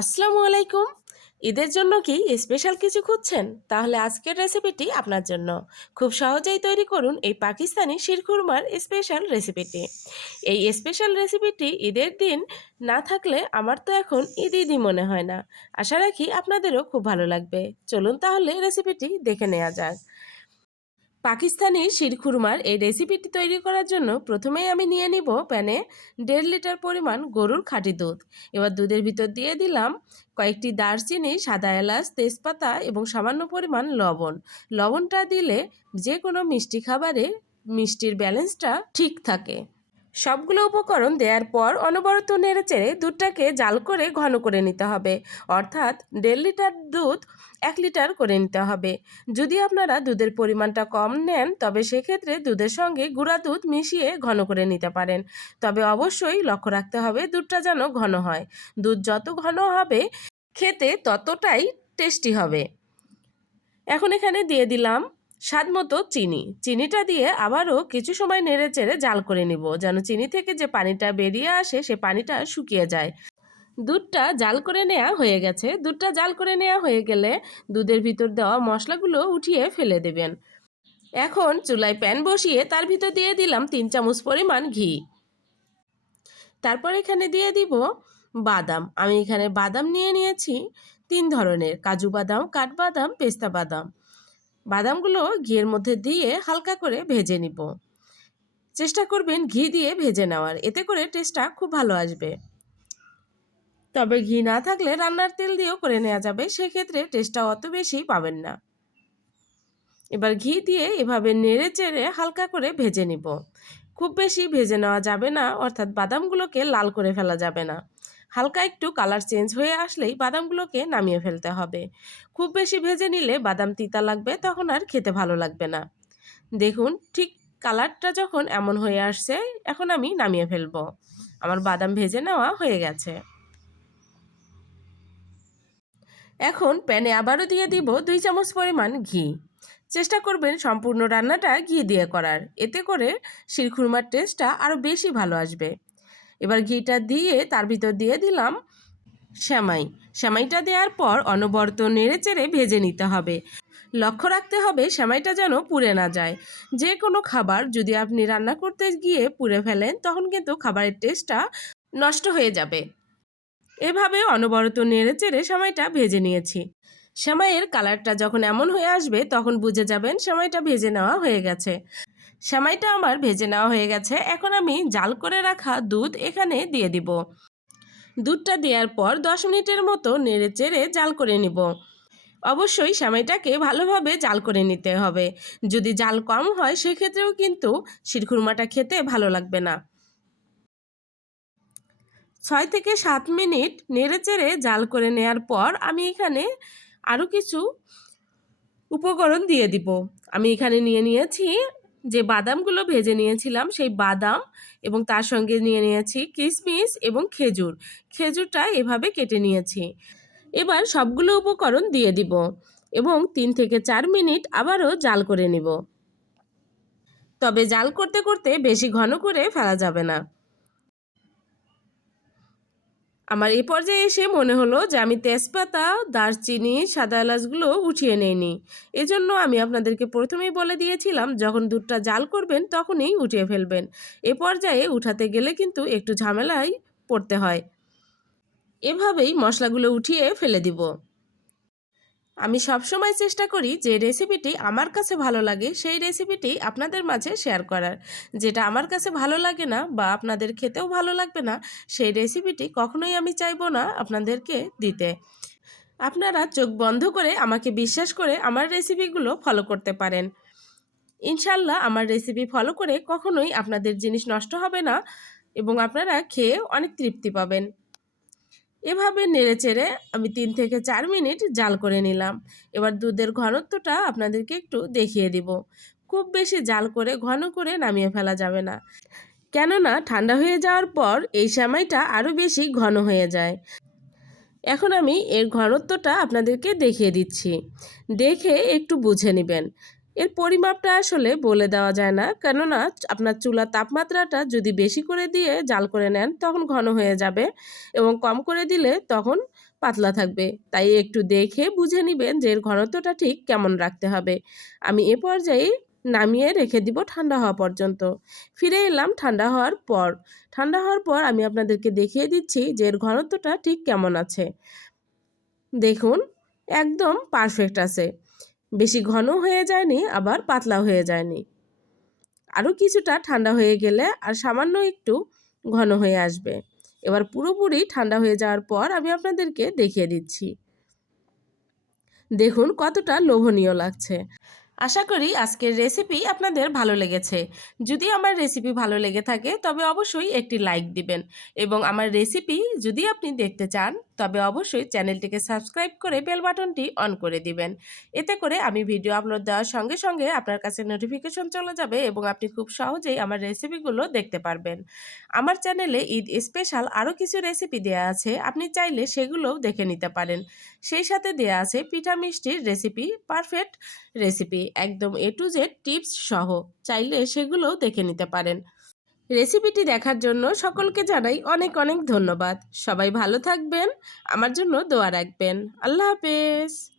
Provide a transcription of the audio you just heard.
আসসালামু আলাইকুম। ঈদের জন্য কি স্পেশাল কিছু খুঁজছেন? তাহলে আজকের রেসিপিটি আপনার জন্য। খুব সহজেই তৈরি করুন এই পাকিস্তানি শিরখুরমার স্পেশাল রেসিপিটি এই স্পেশাল রেসিপিটি ঈদের দিন না থাকলে আমার তো এখন ঈদ ঈদই মনে হয় না। আশা রাখি আপনাদেরও খুব ভালো লাগবে। চলুন তাহলে রেসিপিটি দেখে নেওয়া যাক। পাকিস্তানি শিরখুরমার এই রেসিপিটি তৈরি করার জন্য প্রথমেই আমি নিয়ে নিব প্যানে দেড় লিটার পরিমাণ গরুর খাঁটি দুধ। এবার দুধের ভিতর দিয়ে দিলাম কয়েকটি দারচিনি, সাদা এলাচ, তেজপাতা এবং সামান্য পরিমাণ লবণ। লবণটা দিলে যে কোনো মিষ্টি খাবারে মিষ্টির ব্যালেন্সটা ঠিক থাকে। সবগুলো উপকরণ দেওয়ার পর অনবরত নেড়ে চেড়ে দুধটাকে জাল করে ঘন করে নিতে হবে। অর্থাৎ দেড় লিটার দুধ এক লিটার করে নিতে হবে। যদি আপনারা দুধের পরিমাণটা কম নেন, তবে সেক্ষেত্রে দুধের সঙ্গে গুঁড়া দুধ মিশিয়ে ঘন করে নিতে পারেন। তবে অবশ্যই লক্ষ্য রাখতে হবে দুধটা যেন ঘন হয়। দুধ যত ঘন হবে, খেতে ততটাই টেস্টি হবে। এখন এখানে দিয়ে দিলাম স্বাদ মতো চিনি। চিনিটা দিয়ে আবারও কিছু সময় নেড়ে চেড়ে জাল করে নিব, যেন চিনি থেকে যে পানিটা বেরিয়ে আসে, সে পানিটা শুকিয়ে যায়। দুধটা জাল করে নেওয়া হয়ে গেছে। দুধটা জাল করে নেওয়া হয়ে গেলে দুধের ভিতর দেওয়া মশলাগুলো উঠিয়ে ফেলে দেবেন। এখন চুলায় প্যান বসিয়ে তার ভিতর দিয়ে দিলাম তিন চামচ পরিমাণ ঘি। তারপর এখানে দিয়ে দিব বাদাম। আমি এখানে বাদাম নিয়ে নিয়েছি। তিন ধরনের। কাজু বাদাম, কাঠবাদাম, পেস্তা বাদাম। বাদামগুলো ঘিয়ের মধ্যে দিয়ে হালকা করে ভেজে নিব। চেষ্টা করবেন ঘি দিয়ে ভেজে নেওয়ার, এতে করে টেস্টটা খুব ভালো আসবে। তবে ঘি না থাকলে রান্নার তেল দিয়েও করে নেওয়া যাবে, সেক্ষেত্রে টেস্টটা অত বেশি পাবেন না। এবার ঘি দিয়ে এভাবে নেড়ে চেড়ে হালকা করে ভেজে নিব। খুব বেশি ভেজে নেওয়া যাবে না, অর্থাৎ বাদামগুলোকে লাল করে ফেলা যাবে না। হালকা একটু কালার চেঞ্জ হয়ে আসলেই বাদামগুলোকে নামিয়ে ফেলতে হবে। খুব বেশি ভেজে নিলে বাদাম তিতা লাগবে, তখন আর খেতে ভালো লাগবে না। দেখুন, ঠিক কালারটা যখন এমন হয়ে আসছে, এখন আমি নামিয়ে ফেলব। আমার বাদাম ভেজে নেওয়া হয়ে গেছে। এখন প্যানে আবারও দিয়ে দিব দুই চামচ পরিমাণ ঘি। চেষ্টা করবেন সম্পূর্ণ রান্নাটা ঘি দিয়ে করার। এতে করে শিরখুরমার টেস্টটা আরও বেশি ভালো আসবে। এবার ঘিটা দিয়ে, তার ভিতর দিয়ে দিলাম শ্যামাই শ্যামাইটা দেওয়ার পর অনবরত নেড়ে চেড়ে ভেজে নিতে হবে। লক্ষ্য রাখতে হবে শ্যামাইটা যেন পুড়ে না যায়। যে কোনো খাবার যদি আপনি রান্না করতে গিয়ে পুড়ে ফেলেন, তখন কিন্তু খাবারের টেস্টটা নষ্ট হয়ে যাবে। এভাবে অনবরত নেড়ে চেড়ে সেমাইটা ভেজে নিয়েছি। সেমাইয়ের কালারটা যখন এমন হয়ে আসবে, তখন বুঝে যাবেন সেমাইটা ভেজে নেওয়া হয়ে গেছে। সেমাইটা আমার ভেজে নেওয়া হয়ে গেছে। এখন আমি জাল করে রাখা দুধ এখানে দিয়ে দিব। দুধটা দেওয়ার পর দশ মিনিটের মতো নেড়ে চেড়ে জাল করে নিব। অবশ্যই সেমাইটাকে ভালোভাবে জাল করে নিতে হবে। যদি জাল কম হয়, সেক্ষেত্রেও কিন্তু শিরখুরমাটা খেতে ভালো লাগবে না। ছয় থেকে সাত মিনিট নেড়ে চেড়ে জাল করে নেয়ার পর আমি এখানে আরও কিছু উপকরণ দিয়ে দিব। আমি এখানে নিয়ে নিয়েছি যে বাদামগুলো ভেজে নিয়েছিলাম, সেই বাদাম এবং তার সঙ্গে নিয়ে নিয়েছি কিশমিশ এবং খেজুর। খেজুরটা এভাবে কেটে নিয়েছি। এবার সবগুলো উপকরণ দিয়ে দিব এবং তিন থেকে চার মিনিট আবারও জাল করে নিব। তবে জাল করতে করতে বেশি ঘন করে ফেলা যাবে না। আমার এই পর্যায়ে এসে মনে হলো যে আমি তেজপাতা, দারচিনি, সাদা এলাচগুলো উঠিয়ে নেইনি। এজন্য আমি আপনাদেরকে প্রথমেই বলে দিয়েছিলাম, যখন দুধটা জাল করবেন তখনই উঠিয়ে ফেলবেন। এ পর্যায়ে উঠাতে গেলে কিন্তু একটু ঝামেলায় পড়তে হয়। এভাবেই মশলাগুলো উঠিয়ে ফেলে দিব। আমি সবসময় চেষ্টা করি যে রেসিপিটি আমার কাছে ভালো লাগে, সেই রেসিপিটি আপনাদের মাঝে শেয়ার করার। যেটা আমার কাছে ভালো লাগে না বা আপনাদের খেতেও ভালো লাগবে না, সেই রেসিপিটি কখনোই আমি চাইব না আপনাদেরকে দিতে। আপনারা চোখ বন্ধ করে আমাকে বিশ্বাস করে আমার রেসিপিগুলো ফলো করতে পারেন। ইনশাল্লাহ আমার রেসিপি ফলো করে কখনোই আপনাদের জিনিস নষ্ট হবে না এবং আপনারা খেয়ে অনেক তৃপ্তি পাবেন। এভাবে নেড়ে চেড়ে আমি তিন থেকে চার মিনিট জাল করে নিলাম। এবার দুধের ঘনত্বটা আপনাদেরকে একটু দেখিয়ে দিব। খুব বেশি জাল করে ঘন করে নামিয়ে ফেলা যাবে না। কেননা ঠান্ডা হয়ে যাওয়ার পর এই সেমাইটা আরও বেশি ঘন হয়ে যায়। এখন আমি এর ঘনত্বটা আপনাদেরকে দেখিয়ে দিচ্ছি। দেখে একটু বুঝে নেবেন। এর পরিমাপটা আসলে বলে দেওয়া যায় না। কেননা আপনার চুলার তাপমাত্রাটা যদি বেশি করে দিয়ে জাল করে নেন, তখন ঘন হয়ে যাবে এবং কম করে দিলে তখন পাতলা থাকবে। তাই একটু দেখে বুঝে নেবেন যে এর ঘনত্বটা ঠিক কেমন রাখতে হবে। আমি এ পর্যায়ে নামিয়ে রেখে দিব ঠান্ডা হওয়া পর্যন্ত। ফিরে এলাম ঠান্ডা হওয়ার পর। ঠান্ডা হওয়ার পর আমি আপনাদেরকে দেখিয়ে দিচ্ছি যে এর ঘনত্বটা ঠিক কেমন আছে। দেখুন, একদম পারফেক্ট আছে। বেশি ঘন হয়ে যায়নি, আবার পাতলা হয়ে যায়নি। আরও কিছুটা ঠান্ডা হয়ে গেলে আর সামান্য একটু ঘন হয়ে আসবে। এবার পুরোপুরি ঠান্ডা হয়ে যাওয়ার পর আমি আপনাদেরকে দেখিয়ে দিচ্ছি। দেখুন কতটা লোভনীয় লাগছে। আশা করি আজকের রেসিপি আপনাদের ভালো লেগেছে। যদি আমার রেসিপি ভালো লেগে থাকে, তবে অবশ্যই একটি লাইক দিবেন। এবং আমার রেসিপি যদি আপনি দেখতে চান, তবে অবশ্যই চ্যানেলটিকে সাবস্ক্রাইব করে বেল বাটনটি অন করে দিবেন। এতে করে আমি ভিডিও আপলোড দেওয়ার সঙ্গে সঙ্গে আপনার কাছে নোটিফিকেশন চলে যাবে এবং আপনি খুব সহজেই আমার রেসিপিগুলো দেখতে পারবেন। আমার চ্যানেলে ঈদ স্পেশাল আরও কিছু রেসিপি দেওয়া আছে, আপনি চাইলে সেগুলোও দেখে নিতে পারেন। সেই সাথে দেয়া আছে পিঠা মিষ্টির রেসিপি পারফেক্ট রেসিপি একদম এ টু জেড টিপস সহ। চাইলে সেগুলোও দেখে নিতে পারেন। রেসিপিটি দেখার জন্য সকলকে জানাই অনেক অনেক ধন্যবাদ। সবাই ভালো থাকবেন। আমার জন্য দোয়া রাখবেন। আল্লাহ হাফেজ।